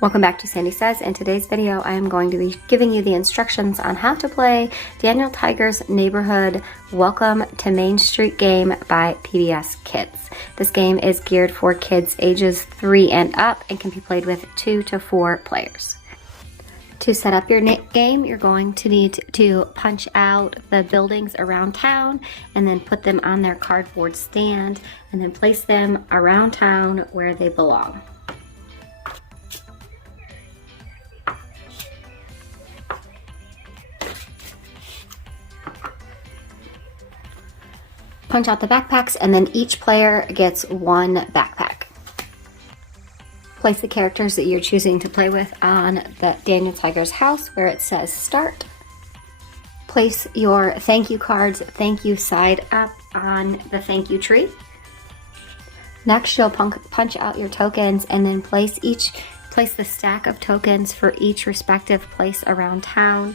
Welcome back to Sandy Says. In today's video, I am going to be giving you the instructions on how to play Daniel Tiger's Neighborhood Welcome to Main Street game by PBS Kids. This game is geared for kids ages 3 and up and can be played with 2 to 4 players. To set up your game, you're going to need to punch out the buildings around town and then put them on their cardboard stand and then place them around town where they belong. Punch out the backpacks, and then each player gets one backpack. Place the characters that you're choosing to play with on the Daniel Tiger's house where it says start. Place your thank you cards, thank you side up on the thank you tree. Next, you'll punch out your tokens and then place the stack of tokens for each respective place around town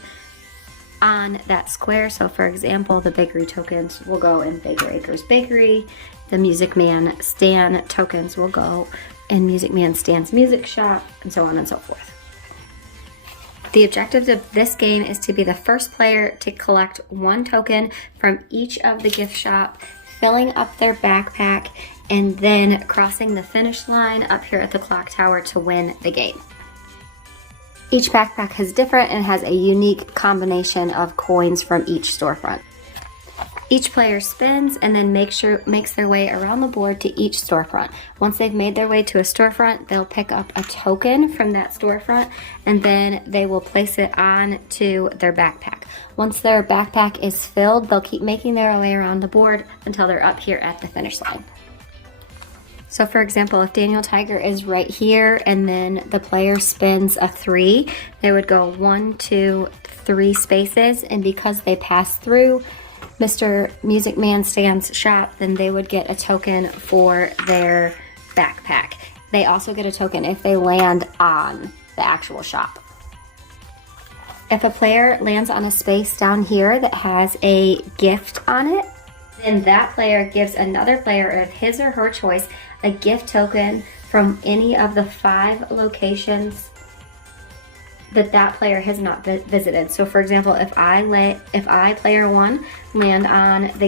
on that square. So for example, the bakery tokens will go in Baker Acres Bakery. The Music Man Stan tokens will go in Music Man Stan's Music Shop, and so on and so forth. The objective of this game is to be the first player to collect one token from each of the gift shop, filling up their backpack, and then crossing the finish line up here at the clock tower to win the game. Each backpack is different and has a unique combination of coins from each storefront. Each player spins and then makes their way around the board to each storefront. Once they've made their way to a storefront, they'll pick up a token from that storefront and then they will place it on to their backpack. Once their backpack is filled, they'll keep making their way around the board until they're up here at the finish line. So for example, if Daniel Tiger is right here and then the player spins a 3, they would go 1, 2, 3 spaces, and because they pass through Mr. Music Man Stan's shop, then they would get a token for their backpack. They also get a token if they land on the actual shop. If a player lands on a space down here that has a gift on it, then that player gives another player of his or her choice a gift token from any of the 5 locations that player has not visited. So for example, if I player 1 land on the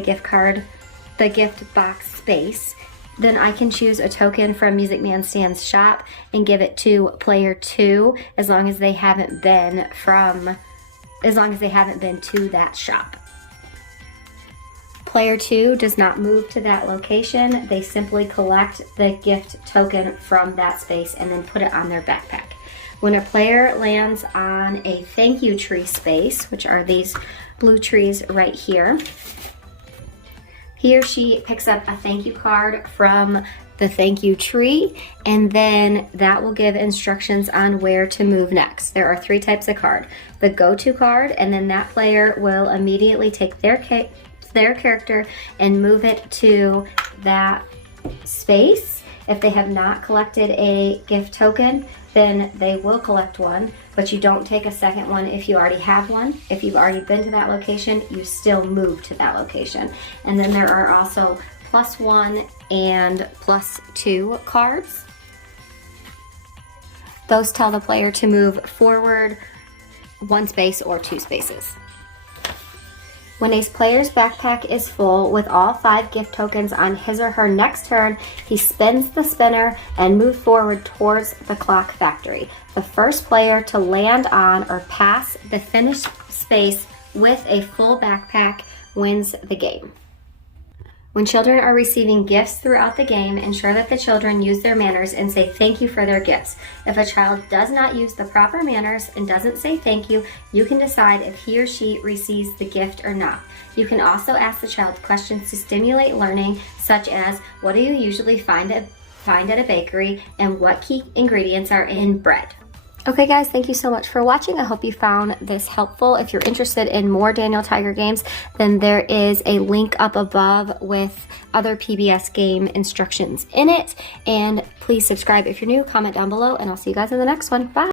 gift box space, then I can choose a token from Music Man Stan's shop and give it to player 2 as long as they haven't been to that shop. Player 2 does not move to that location. They simply collect the gift token from that space and then put it on their backpack. When a player lands on a thank you tree space, which are these blue trees right here, he or she picks up a thank you card from the thank you tree, and then that will give instructions on where to move next. There are 3 types of card. The go-to card, and then that player will immediately take their character and move it to that space. If they have not collected a gift token, then they will collect one, but you don't take a second one if you already have one. If you've already been to that location, you still move to that location. And then there are also +1 and +2 cards. Those tell the player to move forward 1 space or 2 spaces. When a player's backpack is full with all 5 gift tokens on his or her next turn, he spins the spinner and moves forward towards the clock factory. The first player to land on or pass the finished space with a full backpack wins the game. When children are receiving gifts throughout the game, ensure that the children use their manners and say thank you for their gifts. If a child does not use the proper manners and doesn't say thank you, you can decide if he or she receives the gift or not. You can also ask the child questions to stimulate learning, such as what do you usually find at a bakery and what key ingredients are in bread. Okay guys, thank you so much for watching. I hope you found this helpful. If you're interested in more Daniel Tiger games, then there is a link up above with other PBS game instructions in it. And please subscribe if you're new, comment down below, and I'll see you guys in the next one. Bye!